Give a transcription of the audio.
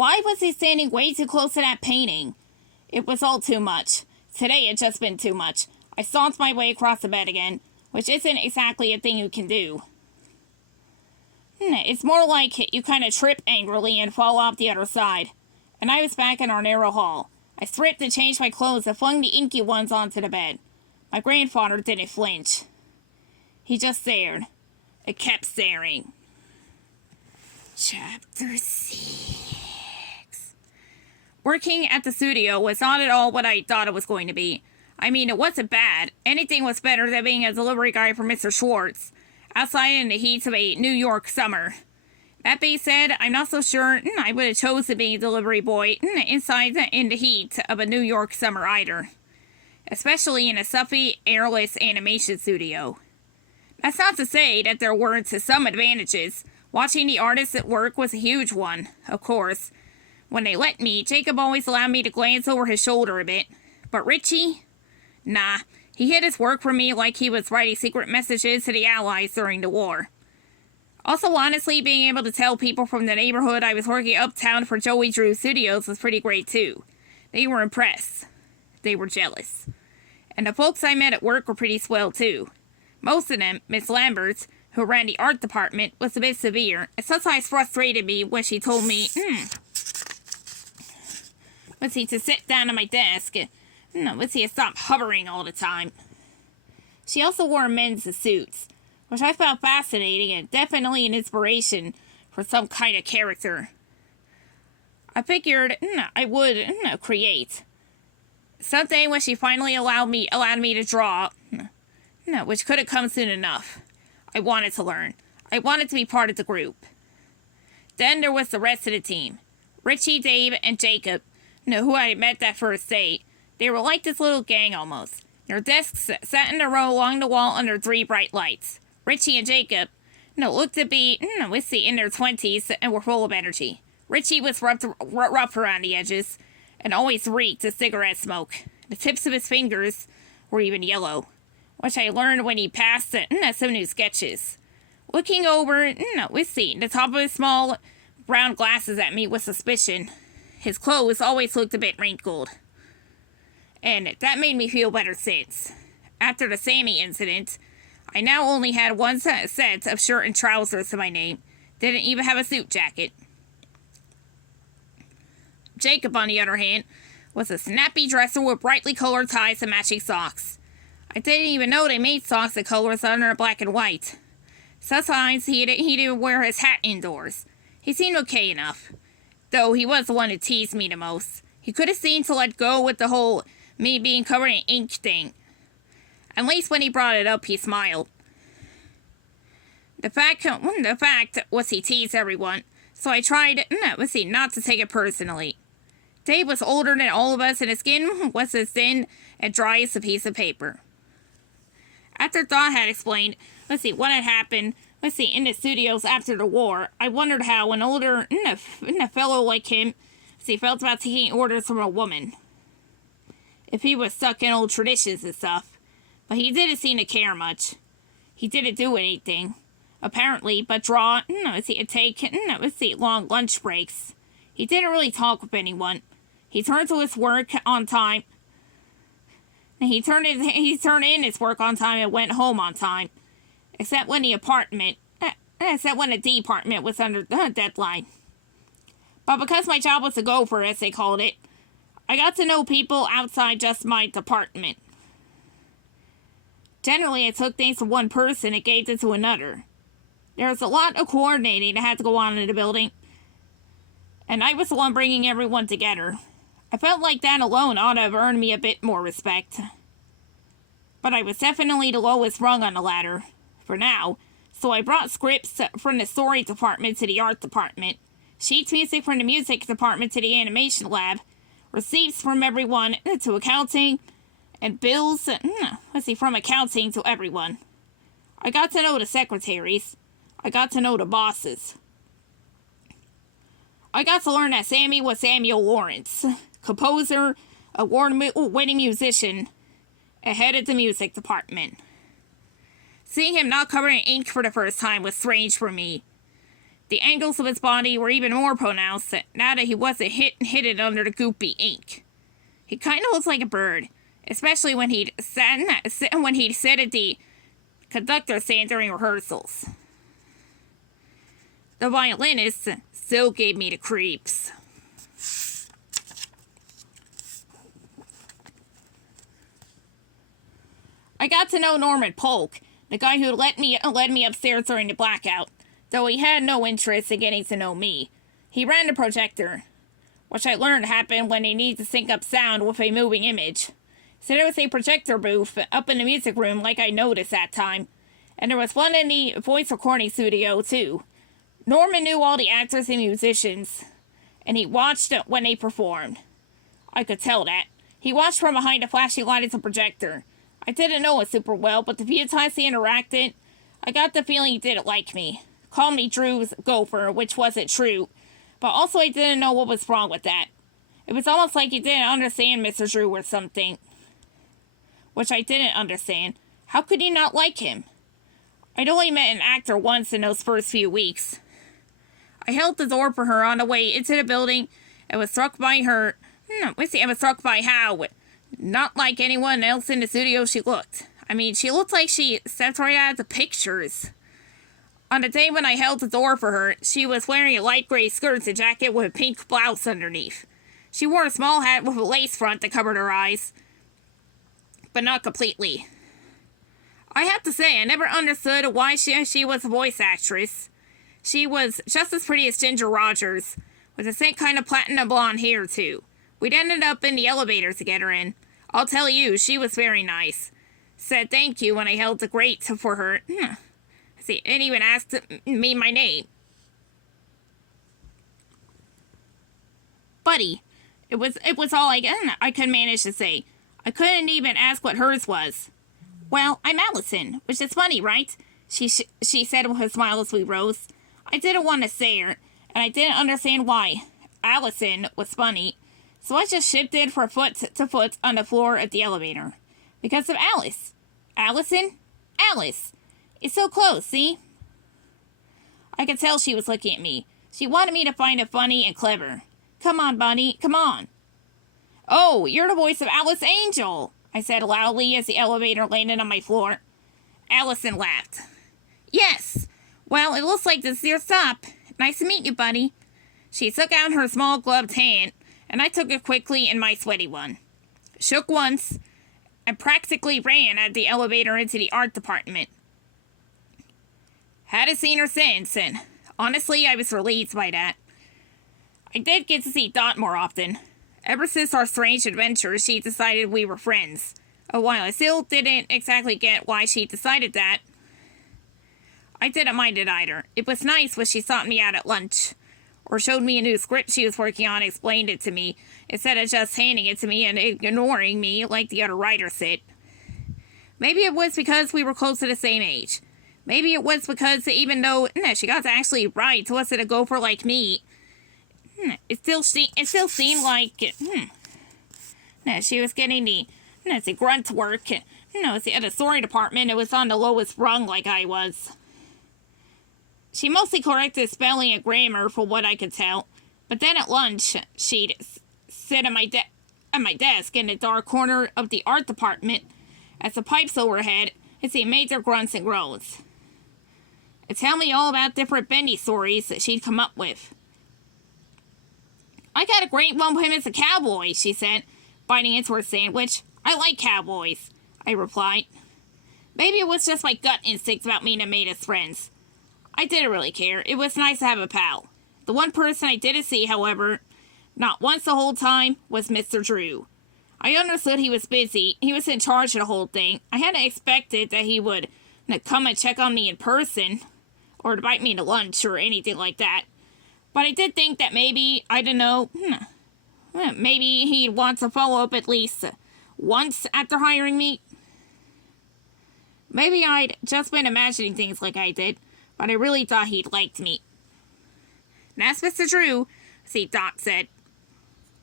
Why was he standing way too close to that painting? It was all too much. Today had just been too much. I stomped my way across the bed again, which isn't exactly a thing you can do. It's more like you kind of trip angrily and fall off the other side. And I was back in our narrow hall. I stripped and changed my clothes and flung the inky ones onto the bed. My grandfather didn't flinch. He just stared. It kept staring. Chapter 6. Working at the studio was not at all what I thought it was going to be. I mean, it wasn't bad. Anything was better than being a delivery guy for Mr. Schwartz, outside in the heat of a New York summer. That being said, I'm not so sure I would have chosen being a delivery boy inside in the heat of a New York summer either. Especially in a stuffy, airless animation studio. That's not to say that there weren't some advantages. Watching the artists at work was a huge one, of course. When they let me, Jacob always allowed me to glance over his shoulder a bit. But Richie? Nah, he hid his work from me like he was writing secret messages to the Allies during the war. Also, honestly, being able to tell people from the neighborhood I was working uptown for Joey Drew Studios was pretty great too. They were impressed. They were jealous. And the folks I met at work were pretty swell too. Most of them, Miss Lambert, who ran the art department, was a bit severe, and sometimes frustrated me when she told me, to sit down at my desk. To stop hovering all the time. She also wore men's suits, which I found fascinating and definitely an inspiration for some kind of character. I figured I would create. Someday when she finally allowed me to draw, which could have come soon enough. I wanted to learn. I wanted to be part of the group. Then there was the rest of the team. Richie, Dave, and Jacob, who I had met that first date. They were like this little gang almost. Their desks sat in a row along the wall under 3 bright lights. Richie and Jacob, looked to be, in their 20s and were full of energy. Richie was rough around the edges and always reeked of cigarette smoke. The tips of his fingers were even yellow, which I learned when he passed some new sketches. Looking over, the top of his small brown glasses at me with suspicion. His clothes always looked a bit wrinkled. And that made me feel better since. After the Sammy incident, I now only had one set of shirt and trousers to my name. Didn't even have a suit jacket. Jacob, on the other hand, was a snappy dresser with brightly colored ties and matching socks. I didn't even know they made socks in colors other than black and white. Sometimes he didn't wear his hat indoors. He seemed okay enough, though he was the one who teased me the most. He could have seemed to let go with the whole me being covered in ink thing. At least when he brought it up, he smiled. The fact was he teased everyone, so I tried not to take it personally. Dave was older than all of us, and his skin was as thin and dry as a piece of paper. After Thought had explained, what had happened, in the studios after the war, I wondered how an older fellow like him, felt about taking orders from a woman. If he was stuck in old traditions and stuff. But he didn't seem to care much. He didn't do anything, apparently, but draw, take, long lunch breaks. He didn't really talk with anyone. He turned to his work on time. He turned in his work on time and went home on time. Except when the department was under the deadline. But because my job was a gopher, as they called it, I got to know people outside just my department. Generally, I took things from one person and gave them to another. There was a lot of coordinating that had to go on in the building, and I was the one bringing everyone together. I felt like that alone ought to have earned me a bit more respect. But I was definitely the lowest rung on the ladder, for now, so I brought scripts from the story department to the art department, sheet music from the music department to the animation lab, receipts from everyone to accounting, and bills, from accounting to everyone. I got to know the secretaries. I got to know the bosses. I got to learn that Sammy was Samuel Lawrence, composer, award-winning musician, and head of the music department. Seeing him not covered in ink for the first time was strange for me. The angles of his body were even more pronounced now that he wasn't hidden under the goopy ink. He kind of looks like a bird, especially when he'd sit at the conductor stand during rehearsals. The violinist still gave me the creeps. I got to know Norman Polk, the guy who led me upstairs during the blackout, though he had no interest in getting to know me. He ran the projector, which I learned happened when they need to sync up sound with a moving image. So there was a projector booth up in the music room like I noticed that time, and there was one in the voice recording studio too. Norman knew all the actors and musicians, and he watched when they performed. I could tell that. He watched from behind the flashing light of the projector. I didn't know it super well, but the few times he interacted, I got the feeling he didn't like me. Called me Drew's gopher, which wasn't true, but also I didn't know what was wrong with that. It was almost like he didn't understand Mr. Drew or something. Which I didn't understand. How could he not like him? I'd only met an actor once in those first few weeks. I held the door for her on the way into the building and was struck by her. I was struck by how, not like anyone else in the studio she looked. I mean, she looked like she stepped right out of the pictures. On the day when I held the door for her, she was wearing a light gray skirt and jacket with a pink blouse underneath. She wore a small hat with a lace front that covered her eyes, but not completely. I have to say, I never understood why she was a voice actress. She was just as pretty as Ginger Rogers, with the same kind of platinum blonde hair, too. We'd ended up in the elevator together, and I'll tell you, she was very nice. Said thank you when I held the grate for her. See, and even asked me my name. Buddy, it was all I could manage to say. I couldn't even ask what hers was. Well, I'm Allison, which is funny, right? She said with a smile as we rose. I didn't want to say her, and I didn't understand why. Allison was funny, so I just shifted from foot to foot on the floor of the elevator. Because of Alice. Allison? Alice. It's so close, see? I could tell she was looking at me. She wanted me to find it funny and clever. Come on, Bunny, come on. Oh, you're the voice of Alice Angel, I said loudly as the elevator landed on my floor. Allison laughed. Yes. Well, it looks like this is your stop. Nice to meet you, Buddy. She took out her small gloved hand, and I took it quickly in my sweaty one. Shook once, and practically ran out of the elevator into the art department. Hadn't seen her since, and honestly, I was relieved by that. I did get to see Dot more often. Ever since our strange adventure, she decided we were friends. While I still didn't exactly get why she decided that, I didn't mind it either. It was nice when she sought me out at lunch, or showed me a new script she was working on and explained it to me, instead of just handing it to me and ignoring me like the other writers did. Maybe it was because we were close to the same age. Maybe it was because even though she got to actually write to us at a gopher like me, it still seemed like she was getting the grunt work. At the story department, it was on the lowest rung like I was. She mostly corrected spelling and grammar for what I could tell, but then at lunch, she'd sit at my desk in the dark corner of the art department as the pipes overhead made their grunts and groans. And tell me all about different bendy stories that she'd come up with. I got a great one with him as a cowboy, she said, biting into her sandwich. I like cowboys, I replied. Maybe it was just my gut instinct about me that made us friends. I didn't really care. It was nice to have a pal. The one person I didn't see, however, not once the whole time, was Mr. Drew. I understood he was busy. He was in charge of the whole thing. I hadn't expected that he would come and check on me in person, or invite me to lunch, or anything like that. But I did think that maybe, I don't know, maybe he'd want to follow up at least once after hiring me. Maybe I'd just been imagining things like I did, but I really thought he'd liked me. And that's Mr. Drew, Dot said.